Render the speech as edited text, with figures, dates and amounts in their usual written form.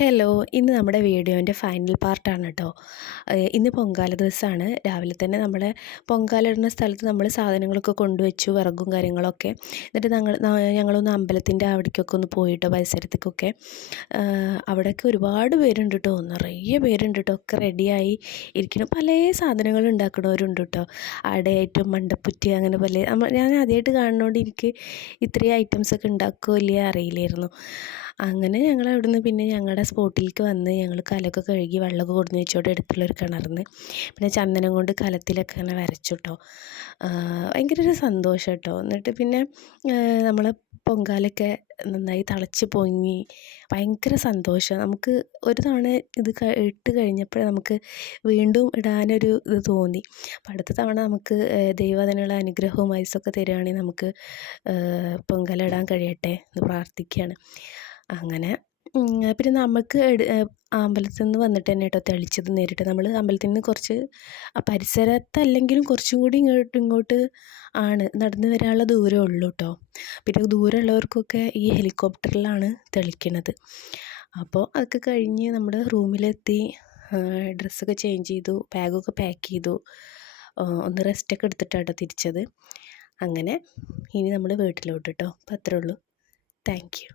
Hello, ഇന്ന് നമ്മുടെ വീഡിയോൻ്റെ ഫൈനൽ പാർട്ടാണ് കേട്ടോ. ഇന്ന് പൊങ്കാല ദിവസമാണ്. രാവിലെ തന്നെ നമ്മളെ പൊങ്കാല ഇടുന്ന സ്ഥലത്ത് നമ്മൾ സാധനങ്ങളൊക്കെ കൊണ്ടുവച്ചു, വിറകും കാര്യങ്ങളൊക്കെ. എന്നിട്ട് ഞങ്ങളൊന്ന് അമ്പലത്തിൻ്റെ അവിടേക്കൊക്കെ ഒന്ന് പോയിട്ടോ, പരിസരത്തേക്കൊക്കെ. അവിടെയൊക്കെ ഒരുപാട് പേരുണ്ട് കേട്ടോ, നിറയെ പേരുണ്ട് കേട്ടോ. ഒക്കെ റെഡിയായി ഇരിക്കണം. പല സാധനങ്ങൾ ഉണ്ടാക്കണവരുണ്ട് കേട്ടോ. അടയായിട്ടും മണ്ടപ്പുറ്റി അങ്ങനെ പല ഞാൻ ആദ്യമായിട്ട് കാണുന്നതുകൊണ്ട് എനിക്ക് ഇത്രയും ഐറ്റംസൊക്കെ ഉണ്ടാക്കുമോ ഇല്ല അറിയില്ലായിരുന്നു. അങ്ങനെ ഞങ്ങൾ അവിടുന്ന് പിന്നെ ഞങ്ങളുടെ സ്പോട്ടിലേക്ക് വന്ന് ഞങ്ങൾ കലമൊക്കെ കഴുകി വെള്ളമൊക്കെ കൊടുന്ന് വെച്ചോടെ അടുത്തുള്ളൊരു കിണറിന്ന് പിന്നെ ചന്ദനം കൊണ്ട് കലത്തിലൊക്കെ അങ്ങനെ വരച്ചു കേട്ടോ. ഭയങ്കര ഒരു സന്തോഷം കേട്ടോ. എന്നിട്ട് പിന്നെ നമ്മൾ പൊങ്കാലൊക്കെ നന്നായി തിളച്ച് പൊങ്ങി ഭയങ്കര സന്തോഷം. നമുക്ക് ഒരു തവണ ഇത് ഇട്ട് കഴിഞ്ഞപ്പോൾ നമുക്ക് വീണ്ടും ഇടാനൊരു ഇത് തോന്നി. അപ്പം അടുത്ത തവണ നമുക്ക് ദൈവം അതിനുള്ള അനുഗ്രഹവും ആയുസ്സൊക്കെ തരികയാണെങ്കിൽ നമുക്ക് പൊങ്കാല ഇടാൻ കഴിയട്ടെ എന്ന് പ്രാർത്ഥിക്കുകയാണ്. അങ്ങനെ പിന്നെ നമുക്ക് അമ്പലത്തിൽ നിന്ന് വന്നിട്ട് തന്നെ കേട്ടോ തെളിച്ചത് നേരിട്ട്. നമ്മൾ അമ്പലത്തിൽ നിന്ന് കുറച്ച് പരിസരത്തല്ലെങ്കിലും കുറച്ചും കൂടി ഇങ്ങോട്ട് ആണ് നടന്നു വരാനുള്ള ദൂരമേ ഉള്ളൂ കേട്ടോ. പിന്നെ ദൂരമുള്ളവർക്കൊക്കെ ഈ ഹെലികോപ്റ്ററിലാണ് തെളിക്കുന്നത്. അപ്പോൾ അതൊക്കെ കഴിഞ്ഞ് നമ്മുടെ റൂമിലെത്തി, ഡ്രസ്സൊക്കെ ചേഞ്ച് ചെയ്തു, ബാഗൊക്കെ പാക്ക് ചെയ്തു, ഒന്ന് റെസ്റ്റൊക്കെ എടുത്തിട്ടാണ് തിരിച്ചത്. അങ്ങനെ ഇനി നമ്മൾ വീട്ടിലോട്ട് കേട്ടോ. അപ്പോൾ അത്രേ ഉള്ളൂ. Thank you.